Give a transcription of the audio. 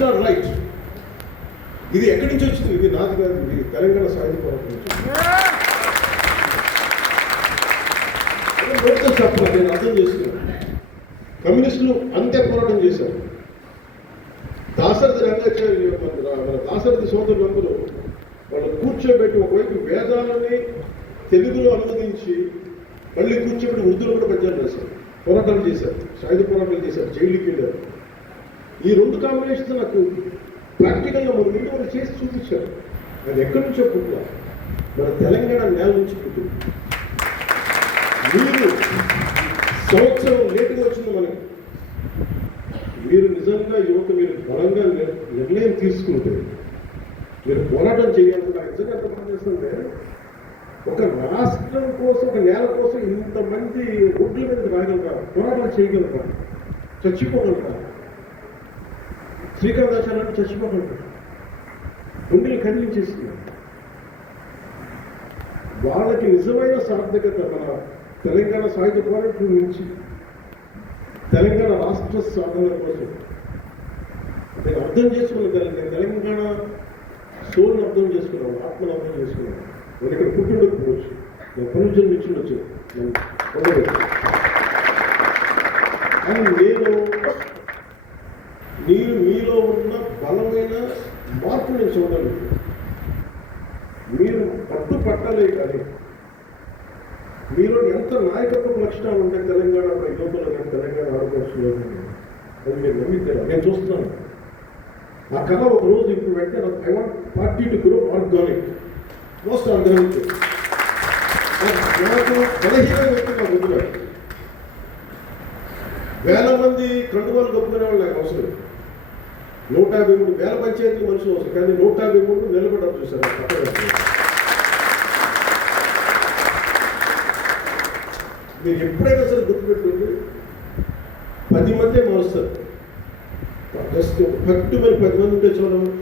Right ఇది ఎక్కడి నుంచి వచ్చింది? ఇది నాది కాదు ఇది తెలంగాణ సాయుధ పోరాటం నుంచి నోటితో చెప్పాలి నేను అర్థం చేసుకున్నాను. కమ్యూనిస్టులు అంతే పోరాటం చేశారు. దాసరథి రంగాచార్య మన దాసరథి సోదరులందరూ వాళ్ళు కూర్చోబెట్టి ఒకవైపు వేదాలని తెలుగులో అనువదించి మళ్ళీ కూర్చోబెట్టి ఉర్దూలో కూడా పద్యాలు రాశారు. పోరాటాలు చేశారు సాయుధ పోరాటాలు చేశారు జైలుకి వెళ్ళారు ఈ రెండు కాంబినేషన్స్ నాకు ప్రాక్టికల్గా మన ముందు వాళ్ళు చేసి చూపించారు అది ఎక్కడి నుంచో పుట్టిన మన తెలంగాణ నేల నుంచి పుట్టింది. మీరు సంవత్సరం లేటుగా వచ్చింది మనకి. మీరు నిజంగా యువత మీరు బలంగా నిర్ణయం తీసుకుంటే మీరు పోరాటం చేయాలనుకుంటే నిజంగా ఎంత పని చేస్తుంటే ఒక రాష్ట్రం కోసం ఒక నేల కోసం ఇంతమంది రోడ్ల మీద రాగలరా పోరాటం చేయగలరా చచ్చిపోగలరా శ్రీకాంతాచార్య చచ్చిపోగలరా ఉండి ఖండించేస్తున్నారు వాళ్ళకి నిజమైన సార్థకత మన తెలంగాణ సాహిత్య పోరాటం నుంచి తెలంగాణ రాష్ట్ర సాధన కోసం. నేను అర్థం చేసుకున్నాను నేను తెలంగాణ సోల్ని అర్థం చేసుకున్నాను ఆత్మను అర్థం చేసుకున్నాను. నేను ఇక్కడ పుట్టిండకపోవచ్చు నేను పునర్జన్మించుండొచ్చు నేను కానీ నేను మీరు మీలో ఉన్న బలమైన మార్పుని చూడండి మీరు పట్టు పట్టలే కానీ మీలో ఎంత నాయకత్వ లక్షణాలు ఉంటాయి తెలంగాణ యువతలో కానీ తెలంగాణ ఆడపడుచులో అది మీరు నమ్మితే నేను చూస్తున్నాను. ఆ కథ ఒక రోజు ఇప్పుడు వెంటనే I want party to grow organic. Most organic. నాకు బలహీన వ్యక్తిగా నాకు వదిలేదు వేల మంది కండువాలు కప్పుకునే వాళ్ళు నాకు అవసరం. నూట యాభై మూడు వేల పంచాయతీలు మనుషులు వస్తారు కానీ నూట యాభై మూడు నిలబడాలి చూసారు మీరు ఎప్పుడైనా సరే గుర్తుపెట్టుకోండి పది మందే మారుస్తారు. జస్ట్ పట్టు మరి పది మంది ఉంటే చూడండి